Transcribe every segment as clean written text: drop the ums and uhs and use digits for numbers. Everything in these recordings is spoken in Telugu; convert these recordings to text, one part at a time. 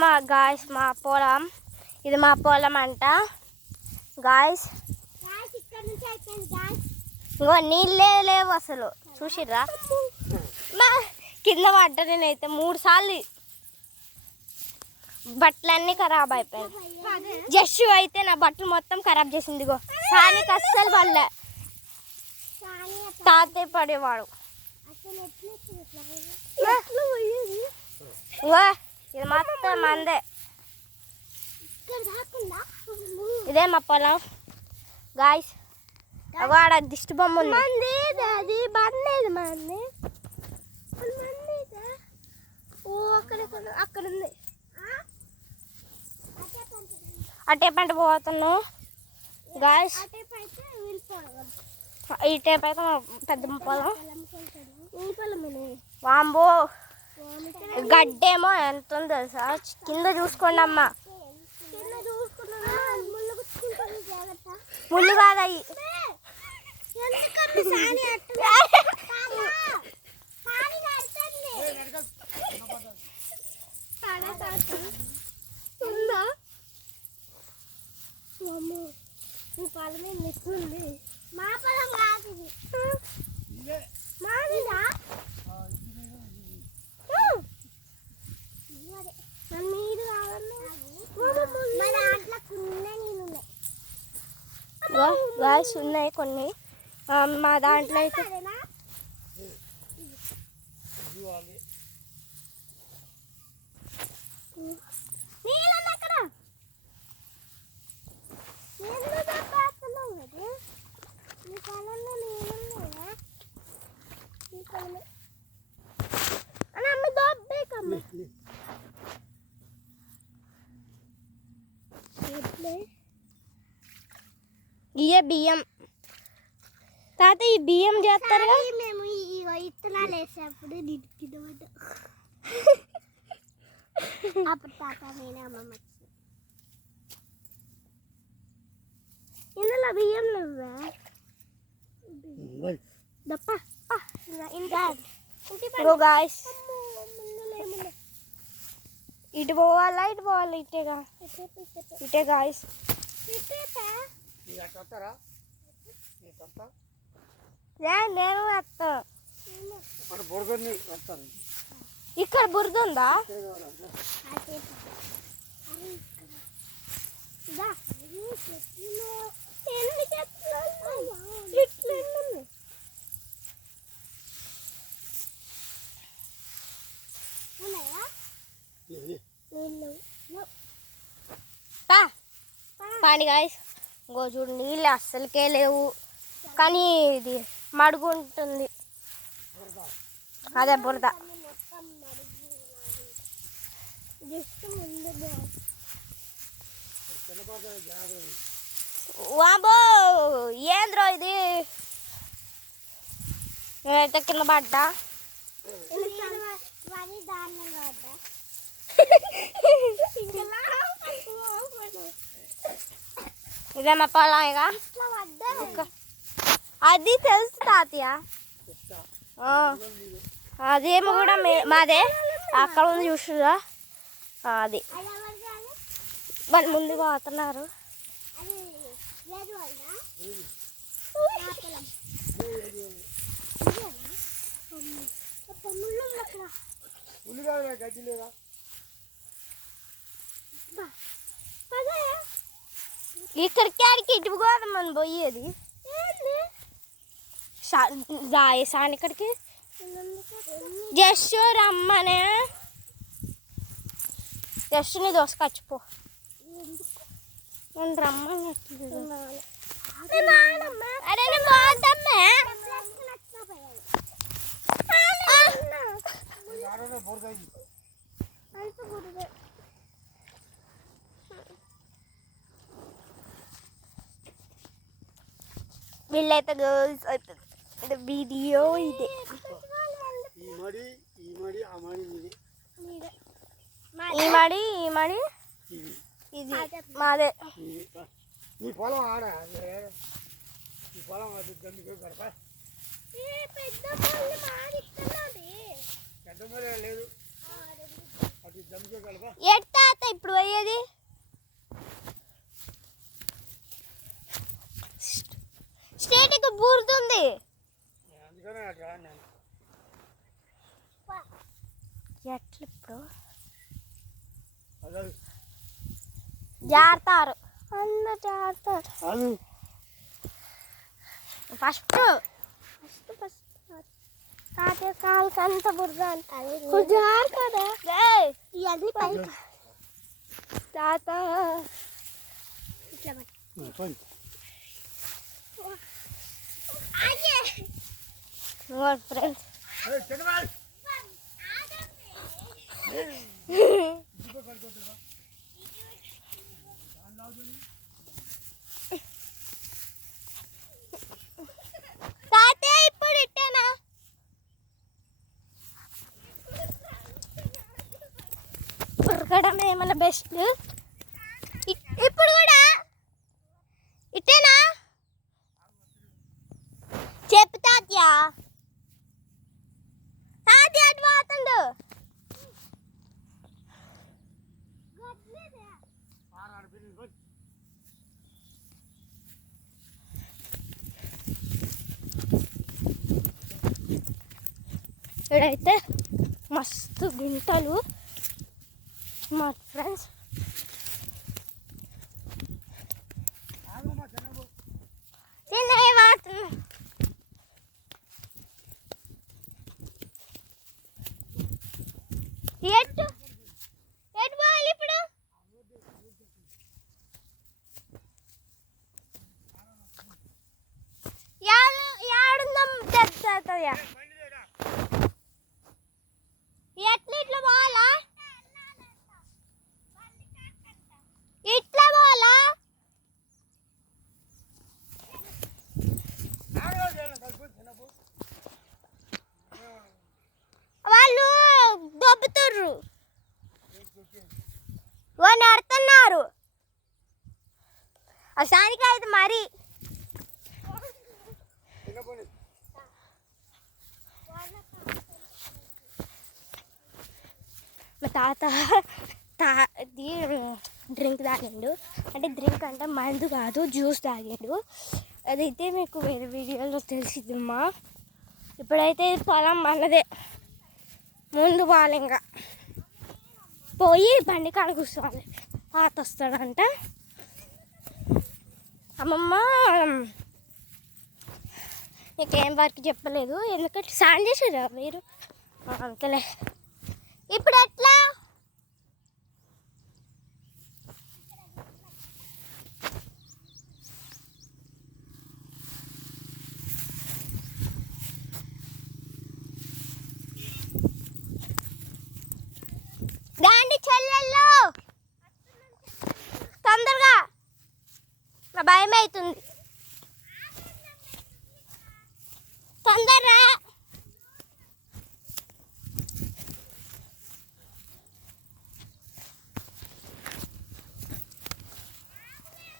మా గాయస్ మా పొలం, ఇది మా పొలం అంట గాయస్. ఇంకో నీళ్ళే లేవు అసలు, చూసిర్రా కింద పడ్డా నేనైతే 3 సార్లు. బట్టలన్నీ ఖరాబ్ అయిపోయాయి. జస్సు అయితే నా బట్టలు మొత్తం ఖరాబ్ చేసింది. ఇగో సానికి అస్సలు పడలే, తాతయ్య పడేవాడు. ఇది మొత్తం మందే. ఇదే మా పొలం గాయస్. ఆడ దిష్టి బొమ్మ ఉంది. అక్కడ ఉంది. అటే పంట పోతున్నావు గాయస్. ఈ టైప్ అయితే పెద్ద పొలం. వాంబో గడ్డేమో ఎంత ఉందో తెలుసా, కింద చూసుకోండి అమ్మ. ముళ్ళు కాదయి. పొలం ఎట్లుంది? మా పొలం కాదు ఇది, మాదిదా. మీరు కావాలన్నా ఉన్నాయి కొన్ని. మా దాంట్లో అయితే ఇయే బియ్యం. తాత ఈ బియ్యం చేస్తారుగా. మేము ఇత్తనాలు వేసేప్పుడు అప్పుడు తాత అమ్మమ్మ ఇందులో బియ్యం నువ్వే ఇటు పోవాలా ఇటు పోవాలి? ఇటేగా, ఇటే గాయస్. నేను వస్తా. ఇక్కడ బురద ఉందా? పాని గాయస్. ఇంకో చూడు, నీళ్ళు అస్సలకే లేవు, కానీ ఇది మడుగు ఉంటుంది. అదే బురద. వాబో ఏంద్రో ఇది, నేనైతే కింద పడ్డా. ఇదే మా పొలం. ఇక అది తెలుసు తాతయ్య, అదేమో కూడా మాదే. అక్కడ ఉంది చూసురా, అది వాళ్ళు ముందు పోతున్నారు. ఇక్కడికి ఆడికి ఇటు కూడా మనం పోయేది. సాని ఇక్కడికి జస్ట్ రమ్మనే, జస్ట్ నీ దోసుకొచ్చిపో. నేను రమ్మని వీళ్ళైతే గర్ల్స్ అయితే వీడియో ఇది. ఈ మడి ఇది మాదే. ఎట్టా ఇప్పుడు పోయేది. స్ట్రేట్ ఇక బూరుతుంది. ఎట్లా ఇప్పుడు జారుతారు అందరు జారుతారు. ఫస్ట్ కాలుకంత బురద అంటారు జారుతారా ఇవన్నీ పైకి తాత ఇట్లా ఫ్రెండ్స్ తాతే ఇప్పుడు ఇట్టేనా ఉరకడం ఏమన్నా బెస్ట్. ఇప్పుడు కూడా ఇట్టేనా చెప్పు తాత్యా. తాత్య అటు పోతుండు. ఇక్కడైతే మస్తు గుంటలు మా ఫ్రెండ్స్. ఎటు ఎటు పోవాలి ఇప్పుడు? యాడుందాం తెచ్చుతుందా? ఎట్లా ఇట్లా పోవాలా? ఇట్లా పోవాలా? వాళ్ళు దొబ్బుతుర్రు వాళ్ళు ఆడుతున్నారు. ఆ సానికి అయితే మరి మా తాత డ్రింక్ తాగిండు. అంటే డ్రింక్ అంటే మందు కాదు, జ్యూస్ తాగిండు. అదైతే మీకు వేరే వీడియోలో తెలిసిద్దమ్మా. ఇప్పుడైతే పొలం మనదే. ముందు పోవాలి, ఇంకా పోయి బండి కాడ కూర్చోవాలి. తాత వస్తాడంట. అమ్మమ్మ నీకేం వర్క్ చెప్పలేదు, ఎందుకంటే సాయం చేసారా మీరు అంతలే. ఇప్పుడు ఎట్లా? దాండి చెల్లెల్లో తొందరగా, నా భయం అవుతుంది. తొందరగా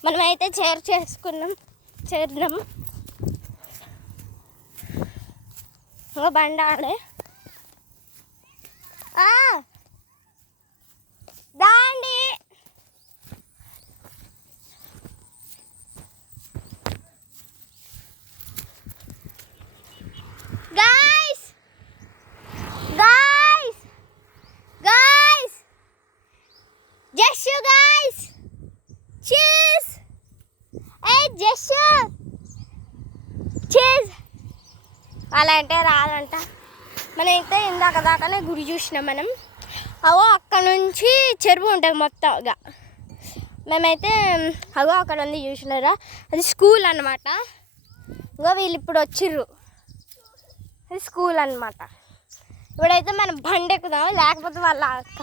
మనమైతే చేరినాం బండి ఆడే. దాండి guys guys guys జస్సు guys cheese. ఏ జస్సు చీజ్ అలా అంటే రాదంట. మనమైతే ఇందాక దాకానే గుడి చూసినాం మనం. అవో అక్కడ నుంచి చెరువు ఉంటుంది మొత్తంగా. మేమైతే అగో అక్కడ ఉంది చూసినారా, అది స్కూల్ అన్నమాట. ఇంకో వీళ్ళు ఇప్పుడు వచ్చిర్రు, అది స్కూల్ అన్నమాట. ఇప్పుడైతే మనం బండి ఎక్కుదాం, లేకపోతే వాళ్ళ అక్క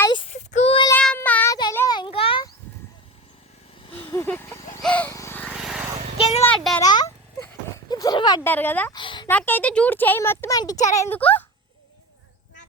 అది స్కూలే అమ్మా తెలియదు. ఇంకా కింద పడ్డారా? ఇద్దరు పడ్డారు కదా. నాకైతే చూడు చేయి మొత్తం అంటించారా? ఎందుకు?